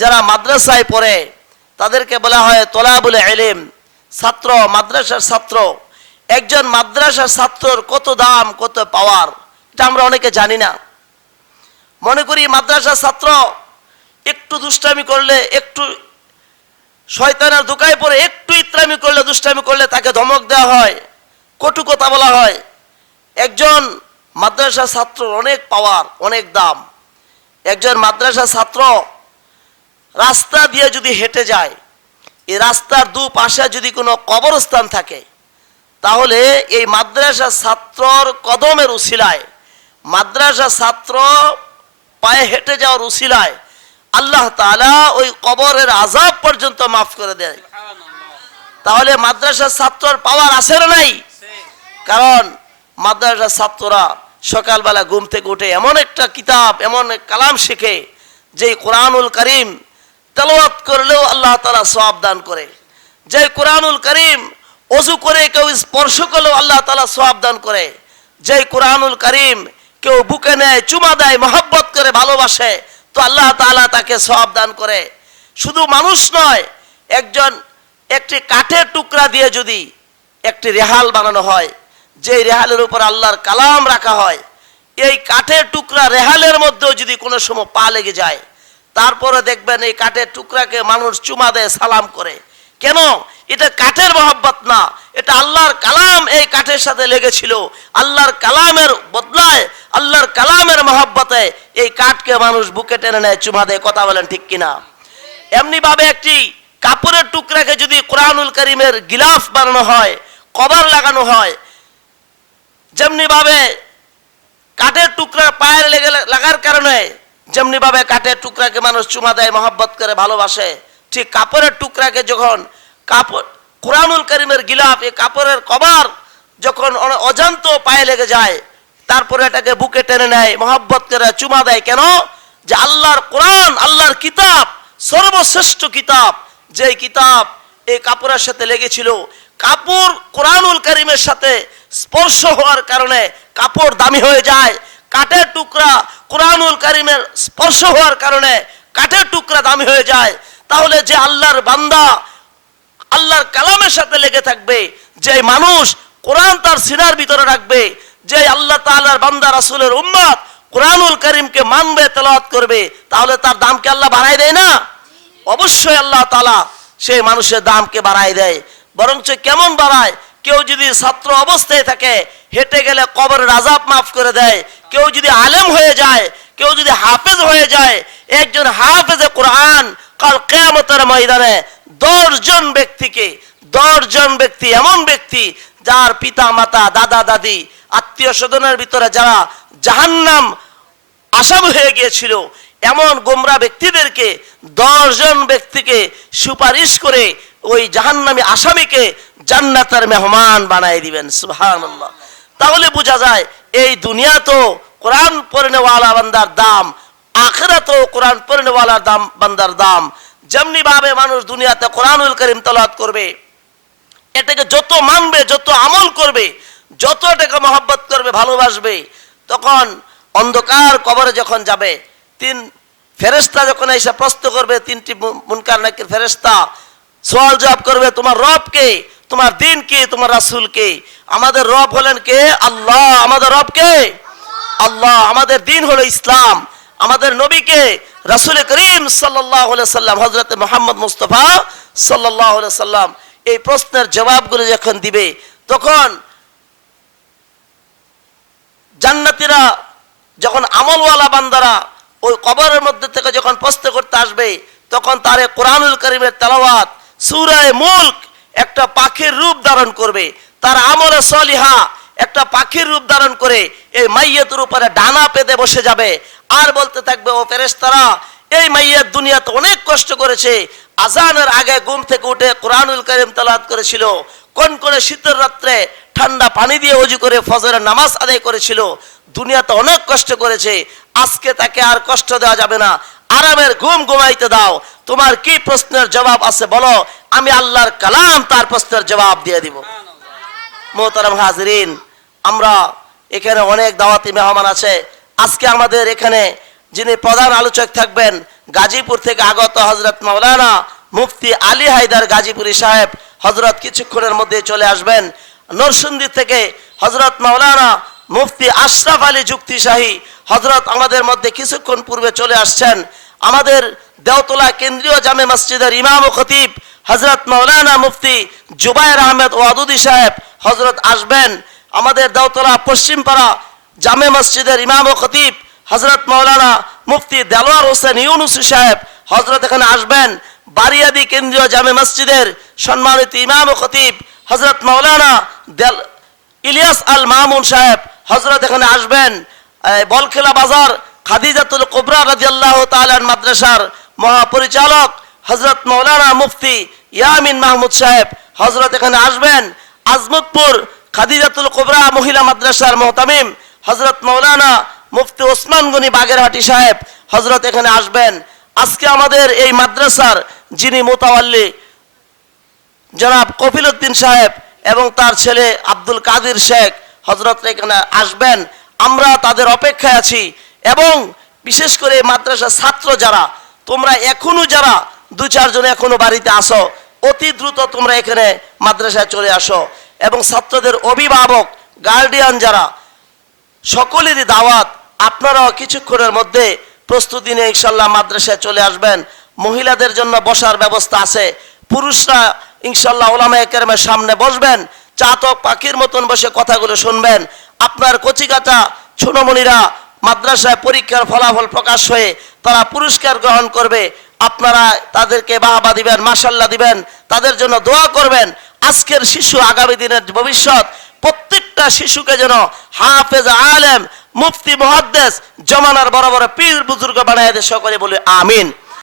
যারা মাদ্রাসায় পড়ে তাদেরকে বলা হয় তলাবুল ইলম, ছাত্র, মাদ্রাসার ছাত্র। একজন মাদ্রাসার ছাত্রর কত দাম, কত পাওয়ার, এটা আমরা অনেকে জানি না। মনে করি মাদ্রাসার ছাত্র একটু দুষ্টামি করলে, একটু শয়তানের ধোঁকায় পড়ে একটু ইত্রামি করলে, দুষ্টামি করলে তাকে ধমক দেওয়া হয়, কটু কথা বলা হয়। একজন মাদ্রাসার ছাত্রর অনেক পাওয়ার, অনেক দাম। একজন মাদ্রাসার ছাত্র রাস্তা দিয়ে যদি হেঁটে যায়, এই রাস্তার দুপাশে যদি কোনো কবরস্থান থাকে, তাহলে এই মাদ্রাসার ছাত্রর কদমের উসিলায়, মাদ্রাসার ছাত্র পায়ে হেঁটে যাওয়ার উসিলায় আল্লাহ তাআলা ওই কবরের আযাব পর্যন্ত মাফ করে দেয়। তাহলে মাদ্রাসার ছাত্রর পাওয়ার আছে না নাই? কারণ মাদ্রাসার ছাত্ররা সকালবেলা ঘুম থেকে উঠে এমন একটা কিতাব, এমন কালাম শেখে যে কোরআনুল কারীম তেলাওয়াত করলেও আল্লাহ তাআলা সওয়াব দান করে। যে কোরআনুল কারীম ওযু করে কেউ স্পর্শ করলেও আল্লাহ তাআলা সওয়াব দান করে। যে কোরআনুল কারীম কেউ বুকে নেয়, চুমা দেয়, মহব্বত করে, ভালোবাসে, তো আল্লাহ তাআলা তাকে সওয়াব দান করে। শুধু মানুষ নয়, একটি কাঠের টুকরা দিয়ে যদি একটি রেহাল বানানো হয়, যে রেহালের উপর আল্লাহর কালাম রাখা হয়, এই কাঠের টুকরা রেহালের মধ্যেও যদি কোনো সময় পা লেগে যায়, তারপরে দেখবেন এই কাঠের টুকরাকে মানুষ চুমা দেয়, সালাম করে। কেন? এটা কাঠের মহব্বত না, এটা আল্লাহর কালাম এই কাঠের সাথে লেগেছিল। আল্লাহর কালামের বদলায়, আল্লাহর কালামের মহব্বতে এই কাঠকে মানুষ বুকে টেনে নেয়, চুমা দেয়। কথা বলেন ঠিক কিনা? এমনি ভাবে একটি কাপড়ের টুকরাকে যদি কোরআনুল কারীমের গিলাফ বানানো হয়, কভার লাগানো হয়, যেমনি ভাবে কাঠের টুকরা পায়ের লাগার কারণে যেমনি ভাবে কাঠের টুকরাকে মানুষ চুমা দেয়, মহব্বত করে, ভালোবাসে, ঠিক কাপড়ের টুকরাকে যখন কোরআনুল কারীমের গিলাফ, এই কাপড়ের কভার যখন অজান্ত পায়ে লেগে যায়, তারপরে এটাকে বুকে টেনে নেয়, মহব্বত করে, চুমা দেয়। কেন? যে আল্লাহর কোরআন, আল্লাহর কিতাব সর্বশ্রেষ্ঠ কিতাব, যে কিতাব এই কাপড়ের সাথে লেগেছিল। কাপড় কোরআনুল কারীমের সাথে স্পর্শ হওয়ার কারণে কাপড় দামি হয়ে যায়। কাঠের টুকরা কোরআনুল কারীমের স্পর্শ হওয়ার কারণে কাঠের টুকরা দামি হয়ে যায়। তাহলে যে আল্লাহর বান্দা আল্লাহর কালামের সাথে লেগে থাকবে, যে মানুষ কোরআন তার সিনার ভিতরে রাখবে, যে আল্লাহ তাআলার বান্দা, রাসূলের উম্মত কোরআনুল কারীমকে মানবে, তেলাওয়াত করবে, তাহলে তার দামকে আল্লাহ বাড়ায় দেয় না? অবশ্যই আল্লাহ তাআলা সেই মানুষের দামকে বাড়ায় দেয়। বরঞ্চ কেমন বাড়ায়? কেউ যদি ছাত্র অবস্থায় থাকে, হেঁটে গেলে কবরের আযাব মাফ করে দেয়। কেউ যদি আলেম হয়ে যায়, কেউ যদি হাফেজ হয়ে যায়, একজন হাফেজে কোরআন কাল কিয়ামতের ময়দানে 10 জন ব্যক্তি, এমন ব্যক্তি যার পিতা মাতা, দাদা দাদি, আত্মীয় স্বজনের ভিতরে যারা জাহান্নাম আসামি হয়ে গিয়েছিল, এমন গোমরা ব্যক্তিদেরকে 10 জন ব্যক্তিকে সুপারিশ করে ওই জাহান্নামী আসামিকে জান্নাতের মেহমান বানায় দিবেন। সুবহানাল্লাহ। তাহলে বোঝা যায় এই দুনিয়া তো কোরআন পড়নেওয়ালা বান্দার দাম, আখিরাতেও কোরআন পড়নেওয়ালা বান্দার দাম। যেমনি ভাবে মানুষ দুনিয়াতে কোরআনুল কারীম তেলাওয়াত করবে, এটাকে যত মানবে, যত আমল করবে, যত এটাকে মহব্বত করবে, ভালোবাসবে, তখন অন্ধকার কবরে যখন যাবে, 3 ফেরেশতা যখন এসে প্রশ্ন করবে, 3টি মুনকার নাকির ফেরেশতা সওয়াল জবাব করবে, তোমার রব কে, তোমার দিন কি, তোমার রাসূল কে? আমাদের রব হলেন কে? আল্লাহ। আমাদের রব কে? আল্লাহ। আমাদের দিন হলো ইসলাম। আমাদের নবী কে? রাসূল করিম সাল্লাল্লাহু আলাইহি সাল্লাম, হযরত মুহাম্মদ মুস্তাফা সাল্লাল্লাহু আলাইহি সাল্লাম। এই প্রশ্নের জবাবগুলো যখন দিবে, তখন জান্নাতীরা, যখন আমলওয়ালা বান্দারা ওই কবরের মধ্যে থেকে যখন প্রশ্ন করতে আসবে, তখন তারে কোরআনুল কারীমের তেলাওয়াত, সূরা মুলক একটা পাখির রূপ ধারণ করবে, তার আমলে সলিহা একটা পাখির রূপ ধারণ করে এই মাইয়াতের উপরে ডানা পেতে বসে যাবে, আর বলতে থাকবে, ও ফেরেশতারা, এই মাইয়াত দুনিয়াতে অনেক কষ্ট করেছে, আজানের আগে ঘুম থেকে উঠে কোরআনুল কারীম তেলাওয়াত করেছিল, কোন শীতের রাত্রে ঠান্ডা পানি দিয়ে ওযু করে ফজরের নামাজ আদায় করেছিল, দুনিয়াতে অনেক কষ্ট করেছে, আজকে তাকে আর কষ্ট দেওয়া যাবে না, আরামের ঘুম ঘুমাইতে দাও। তোমার কি প্রশ্নের জবাব আছে বলো, আমি আল্লাহর কালাম তার প্রশ্নের জবাব দিয়ে দিব। মোহতারাম হাজিরিন, আমরা এখানে অনেক দাওয়াতি মেহমান আছে। আজকে আমাদের এখানে যিনি প্রধান আলোচক থাকবেন, গাজীপুর থেকে আগত হযরত মাওলানা মুফতি আলী হায়দার গাজীপুরি সাহেব হযরত কিছুক্ষণের মধ্যে চলে আসবেন। নরসিংদী থেকে হযরত মাওলানা মুফতি আশরাফ আলী যুক্তিশাহী হযরত আমাদের মধ্যে কিছুক্ষণ পূর্বে চলে আসছেন। আমাদের দেওতলা কেন্দ্রীয় জামে মসজিদের ইমাম ও খতিব হযরত মাওলানা মুফতি জুবায়ের আহমেদ ওয়াদুদি সাহেব হযরত আসবেন। আমাদের দেওতলা পশ্চিমপাড়া জামে মসজিদের ইমাম ও খতিব হযরত মাওলানা মুফতি দেলোয়ার হোসেন ইউনুসি সাহেব হযরত এখানে আসবেন। বারিয়াদি কেন্দ্রীয় জামে মসজিদের সম্মানিত ইমাম ও খতিব হযরত মাওলানা ইলিয়াস আল মামুন সাহেব হযরত এখানে আসবেন। বলখেলা বাজার খাদিজাতুল কুবরা রাদিয়াল্লাহু তাআলা মাদ্রাসার মহাপরিচালক হযরত মাওলানা মুফতি ইয়ামিন মাহমুদ সাহেব হযরত এখানে আসবেন। আজমতপুর খাদিজাতুল কুবরা মহিলা মাদ্রাসার মুহতামিম হযরত মাওলানা মুফতি ওসমান গনি বাগেরহাটি সাহেব হযরত এখানে আসবেন। আজকে আমাদের এই মাদ্রাসার যিনি মুতাওয়াল্লি জনাব কফিল উদ্দিন সাহেব এবং তার ছেলে আব্দুল কাদির শেখ হযরত এখানে আসবেন। আমরা তাদের অপেক্ষায় আছি এবং বিশেষ করে মাদ্রাসার ছাত্র যারা তোমরা এখনো যারা দু চারজন এখনো বাড়িতে আসো, অতি দ্রুত তোমরা এখানে মাদ্রাসায় চলে আসো এবং ছাত্রদের অভিভাবক গার্ডিয়ান যারা সকলেরই দাওয়াত, আপনারাও কিছুক্ষণের মধ্যে প্রস্তুতি নিয়ে ইনশাল্লাহ মাদ্রাসায় চলে আসবেন। মহিলাদের জন্য বসার ব্যবস্থা আছে, পুরুষরা ইনশাল্লাহ উলামায়ে কেরামের সামনে বসবেন, চাতক পাখির মতন বসে কথাগুলো শুনবেন। আপনার কচিকাটা ছোটমণিরা মাদ্রাসায় পরীক্ষার ফলাফল প্রকাশ হয়ে তারা পুরস্কার গ্রহণ করবে, আপনারা তাদেরকে বাহবা দিবেন, মাশাআল্লাহ দিবেন, তাদের জন্য দোয়া করবেন। আজকের শিশু আগামী দিনের ভবিষ্যৎ, প্রত্যেকটা শিশুকে যেন হাফেজ আলেম মুফতি মুহাদ্দিস জমানার বড় বড় পীর বুজুর্গ বানায় দেয়, সকলে বলে আমিন।